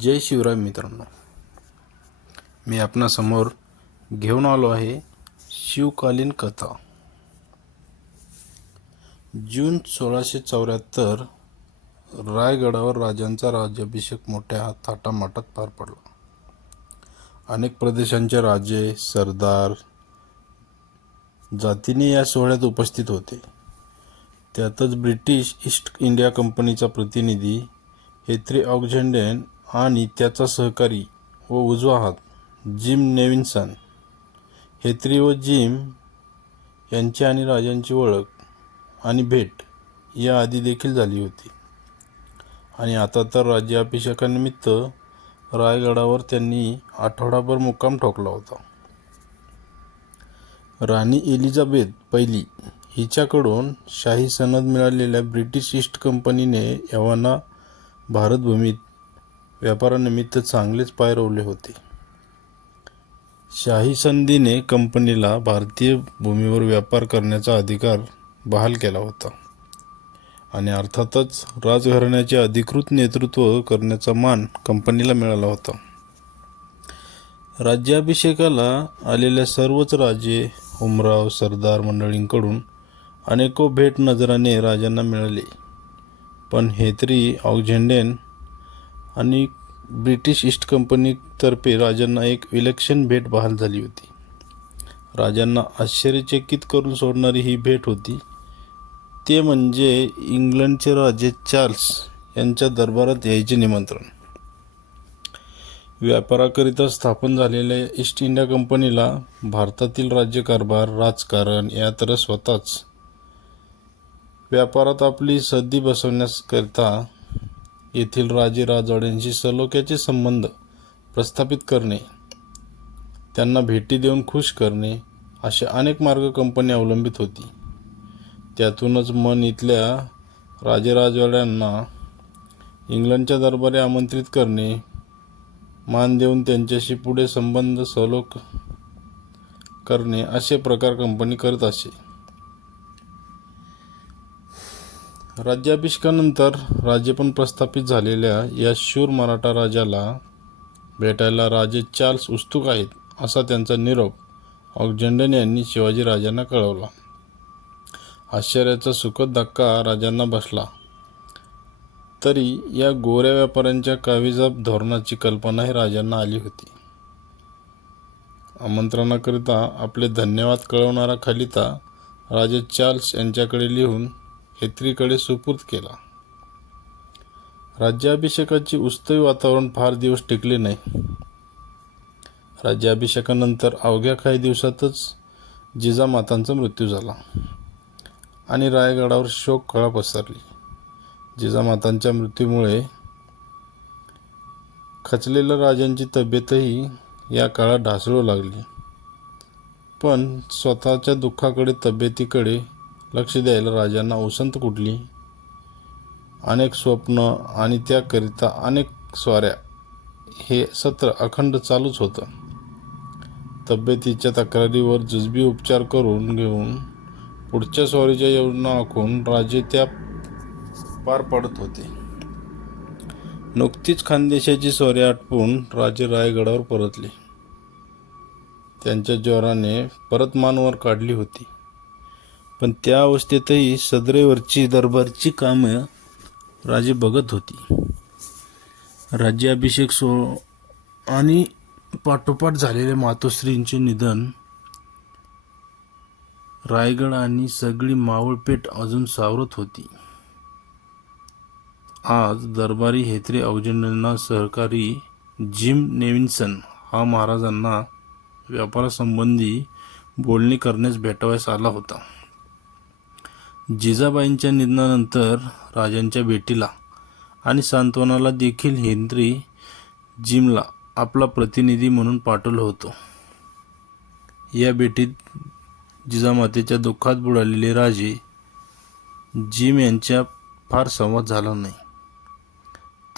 जय शिवराय मित्रांनो. मी आपणासमोर घेऊन आलो आहे शिवकालीन कथा. जून सोळाशे चौऱ्याहत्तर रायगडावर राजांचा राज्याभिषेक मोठ्या थाटामाटात पार पडला. अनेक प्रदेशांचे राजे सरदार जातीने या सोहळ्यात उपस्थित होते. त्यातच ब्रिटिश ईस्ट इंडिया कंपनीचा प्रतिनिधी हेत्री ऑक्झेंडेन आणि त्याचा सहकारी व उजवा हात जिम नेविन्सन. हेत्री व जिम यांची आणि राजांची ओळख आणि भेट या आधी देखील झाली होती. आणि आता तर राज्याभिषेकानिमित्त रायगडावर त्यांनी आठवडाभर मुक्काम ठोकला होता. राणी एलिझाबेथ पहिली हिच्याकडून शाही सनद मिळालेल्या ब्रिटिश ईस्ट कंपनीने यवाना भारतभूमीत व्यापारानिमित्त चांगलेच पाय रोवले होते. शाही संधीने कंपनीला भारतीय भूमीवर व्यापार करण्याचा अधिकार बहाल केला होता. आणि अर्थातच राजघराण्याचे अधिकृत नेतृत्व करण्याचा मान कंपनीला मिळाला होता. राज्याभिषेकाला आलेल्या सर्वच राजे उमराव सरदार मंडळींकडून अनेको भेट नजराने राजांना मिळाले. पण हेत्री ऑक्झेंडेन आणि ब्रिटिश ईस्ट कंपनीतर्फे राजांना एक विलक्षण भेट बहाल झाली होती. राजांना आश्चर्यचकित करून सोडणारी ही भेट होती. ते म्हणजे इंग्लंडचे राजे चार्ल्स यांच्या दरबारात यायचे निमंत्रण. व्यापाराकरिता स्थापन झालेल्या ईस्ट इंडिया कंपनीला भारतातील राज्यकारभार राजकारण यात रस स्वतःच. व्यापारात आपली सद्दी बसवण्याकरिता येथील राजे राजवाड्यांशी सलोख्याचे संबंध प्रस्थापित करणे त्यांना भेटी देऊन खुश करणे असे अनेक मार्ग कंपनी अवलंबित होती. त्यातूनच मन इथल्या राजेराजवाड्यांना इंग्लंडच्या दरबारी आमंत्रित करणे मान देऊन त्यांच्याशी पुढे संबंध सलोख करणे असे प्रकार कंपनी करत असे. राज्याभिषेकानंतर पण प्रस्थापित झालेल्या या शूर मराठा राजाला भेटायला राजे चार्ल्स उत्सुक आहेत असा त्यांचा निरोप ऑक्जेंडन यांनी शिवाजी राजांना कळवला. आश्चर्याचा सुखद धक्का राजांना बसला. तरी या गोऱ्या व्यापाऱ्यांच्या काविजाब धोरणाची कल्पनाही राजांना आली होती. आमंत्रणाकरिता आपले धन्यवाद कळवणारा खलिता राजे चार्ल्स यांच्याकडे लिहून हेत्रीकडे सुपूर्द केला. राज्याभिषेकाची उत्सवी वातावरण फार दिवस टिकले नाही. राज्याभिषेकानंतर अवघ्या काही दिवसातच जिजामातांचा मृत्यू झाला आणि रायगडावर शोक कळा पसरली. जिजामातांच्या मृत्यूमुळे खचलेल्या राजांची तब्येतही या काळात ढासळू लागली. पण स्वतःच्या दुःखाकडे तब्येतीकडे लक्ष द्यायला राजांना उसंत कुठली? अनेक स्वप्न आणि त्याकरिता अनेक स्वाऱ्या. हे सत्र अखंड चालूच होतं. तब्येतीच्या तक्रारीवर जुजबी उपचार करून घेऊन पुढच्या स्वारीच्या योजना आखून राजे त्या पार पडत होते. नुकतीच खानदेशाची स्वारी आटपून राजे रायगडावर परतले. त्यांच्या ज्वराने परत मानवर काढली होती. पण त्या अवस्थेतही सदरेवरची दरबारची कामं राजे बघत होती. राज्याभिषेक सो आणि पाठोपाठ झालेले मातोश्रींचे निधन रायगड आणि सगळी मावळपेठ अजून सावरत होती. आज दरबारी हेत्रे औजंडना सहकारी जिम नेविन्सन हा महाराजांना व्यापारासंबंधी बोलणी करण्यास भेटावयास आला होता. जिजाबाईंच्या निधनानंतर राजांच्या भेटीला आणि सांत्वनाला देखील हेनरी जिमला आपला प्रतिनिधी म्हणून पाठवलं होतं. या भेटीत जिजामातेच्या दुःखात बुडालेले राजे जिम यांच्या फार संवाद झाला नाही.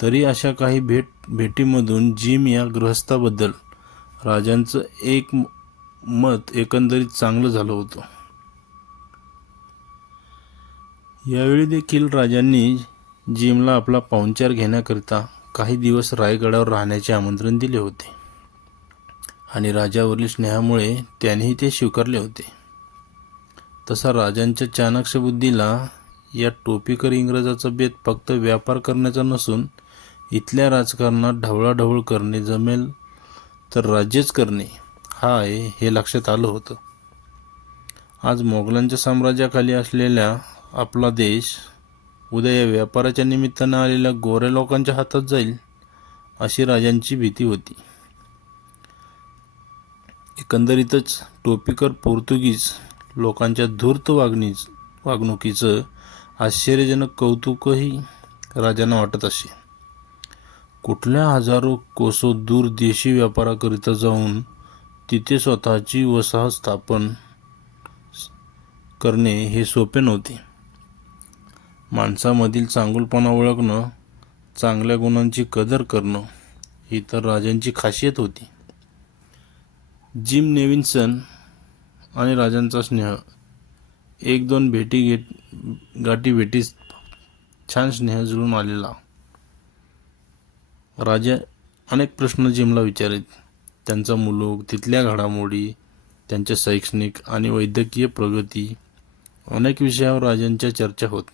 तरी अशा काही भेट भेटीमधून जिम या गृहस्थाबद्दल राजांचं एक मत एकंदरीत चांगलं झालं होतं. यावेळी देखील राजांनी जिमला आपला पाहुणचार घेण्याकरिता काही दिवस रायगडावर राहण्याचे आमंत्रण दिले होते. आणि राजावरील स्नेहामुळे त्यांनीही ते स्वीकारले होते. तसा राजांच्या चाणक्ष बुद्धीला या टोपीकर इंग्रजाचा बेत फक्त व्यापार करण्याचा नसून इथल्या राजकारणात ढवळाढवळ करणे जमेल तर राज्यच करणे हा आहे हे लक्षात आलं होतं. आज मोगलांच्या साम्राज्याखाली असलेल्या आपला देश उद्या या व्यापाराच्या निमित्तानं आलेल्या गोऱ्या लोकांच्या हातात जाईल अशी राजांची भीती होती. एकंदरीतच टोपीकर पोर्तुगीज लोकांच्या धूर्त वागणीच वागणुकीचं आश्चर्यजनक कौतुकही राजांना वाटत असे. कुठल्या हजारो कोसो दूर देशी व्यापाराकरिता जाऊन तिथे स्वतःची वसाहत स्थापन करणे हे सोपे नव्हते. माणसामधील चांगुलपणा ओळखणं चांगल्या गुणांची कदर करणं ही तर राजांची खासियत होती. जिम नेविन्सन आणि राजांचा स्नेह एक दोन भेटी घेट गाठी भेटीस छान स्नेह जुळून आलेला. राजा अनेक प्रश्न जिमला विचारित. त्यांचा मुलूक तिथल्या घडामोडी त्यांच्या शैक्षणिक आणि वैद्यकीय प्रगती अनेक विषयावर राजांच्या चर्चा होत.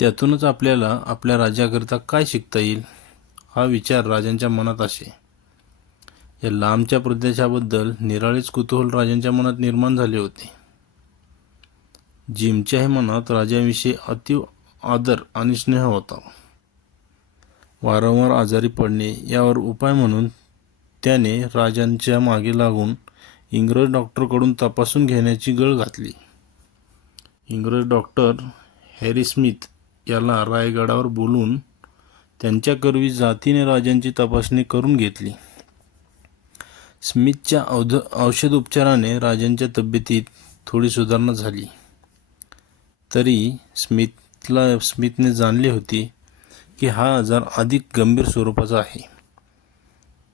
त्यातूनच आपल्याला आपल्या राज्याकरिता काय शिकता येईल हा विचार राजांच्या मनात असे. या लांबच्या प्रदेशाबद्दल निराळेच कुतूहल राजांच्या मनात निर्माण झाले होते. जिमच्याही मनात राजाविषयी अतिव आदर आणि स्नेह होता. वारंवार आजारी पडणे यावर उपाय म्हणून त्याने राजांच्या मागे लागून इंग्रज डॉक्टरकडून तपासून घेण्याची गळ घातली. इंग्रज डॉक्टर हॅरी स्मिथ याला रायगडावर बोलून त्यांच्याकरवी जातीने राजांची तपासणी करून घेतली. स्मिथच्या औध औषध उपचाराने राजांच्या तब्येतीत थोडी सुधारणा झाली. तरी स्मिथला स्मिथने जाणले होते की हा आजार अधिक गंभीर स्वरूपाचा आहे.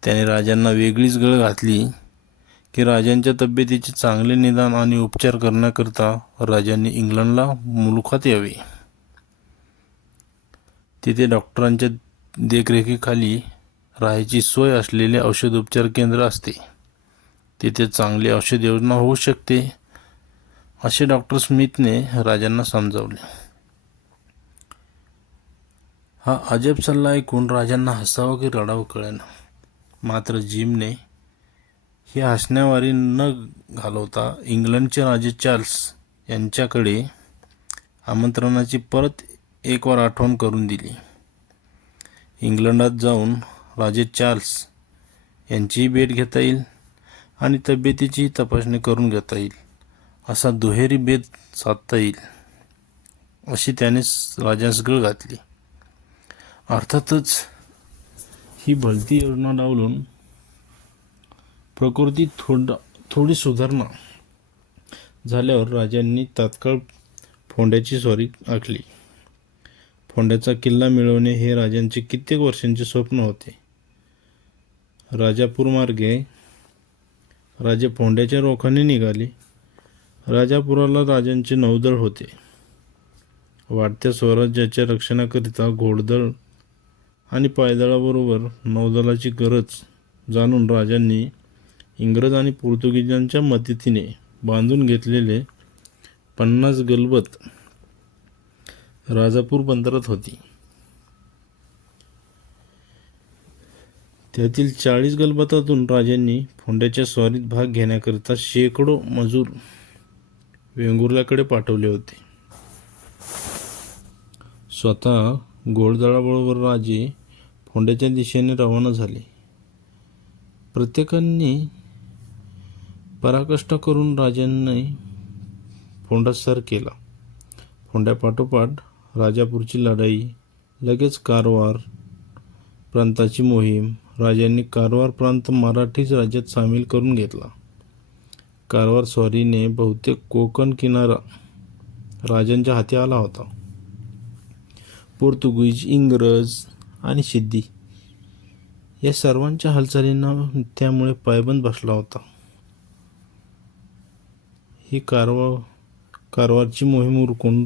त्याने राजांना वेगळीच गळ घातली की राजांच्या तब्येतीचे चांगले निदान आणि उपचार करण्याकरता राजांनी इंग्लंडला मुलुखात यावे. तिथे डॉक्टरांच्या देखरेखीखाली राहायची सोय असलेले औषधोपचार केंद्र असते. तिथे चांगली औषध योजना होऊ शकते असे डॉक्टर स्मिथने राजांना समजावले. हा अजब सल्ला ऐकून राजांना हसावं की रडावं कळेना. मात्र जिमने ही हसण्यावारी न घालवता इंग्लंडचे राजे चार्ल्स यांच्याकडे आमंत्रणाची परत एक वार आठवण करून दिली. इंग्लंडात जाऊन राजे चार्ल्स यांचीही भेट घेता येईल आणि तब्येतीची तपासणी करून घेता येईल असा दुहेरी भेद साधता येईल अशी त्याने राजास गळ घातली. अर्थातच ही भलती योजना डावलून प्रकृती थोडा थोडी सुधारणा झाल्यावर राजांनी तात्काळ फोंड्याची स्वारी आखली. फोंड्याचा किल्ला मिळवणे हे राजांचे कित्येक वर्षांचे स्वप्न होते. राजापूर मार्गे राजे फोंड्याच्या रोखाने निघाले. राजापुराला राजांचे नौदळ होते. वाढत्या स्वराज्याच्या रक्षणाकरिता घोडदळ आणि पायदळाबरोबर नौदलाची गरज जाणून राजांनी इंग्रज आणि पोर्तुगीजांच्या मदतीने बांधून घेतलेले पन्नास गलबत राजापूर बंदरात होती. त्यातील चाळीस गलबतातून राजांनी फोंड्याच्या स्वारीत भाग घेण्याकरिता शेकडो मजूर वेंगुर्ल्याकडे पाठवले होते. स्वतः घोडदळाबरोबर राजे फोंड्याच्या दिशेने रवाना झाले. प्रत्येकाने पराकष्ट करून राजांनी फोंडा सर केला. फोंड्यापाठोपाठ राजापूरची लढाई लगेच कारवार प्रांताची मोहीम राजांनी कारवार प्रांत मराठीच राज्यात सामील करून घेतला. कारवार स्वारीने बहुतेक कोकण किनारा राजांच्या हाती आला होता. पोर्तुगीज इंग्रज आणि सिद्धी या सर्वांच्या हालचालींना त्यामुळे पायबंद बसला होता. ही कारवा कारवारची मोहीम उरकून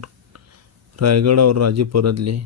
रायगडावर राजे परतले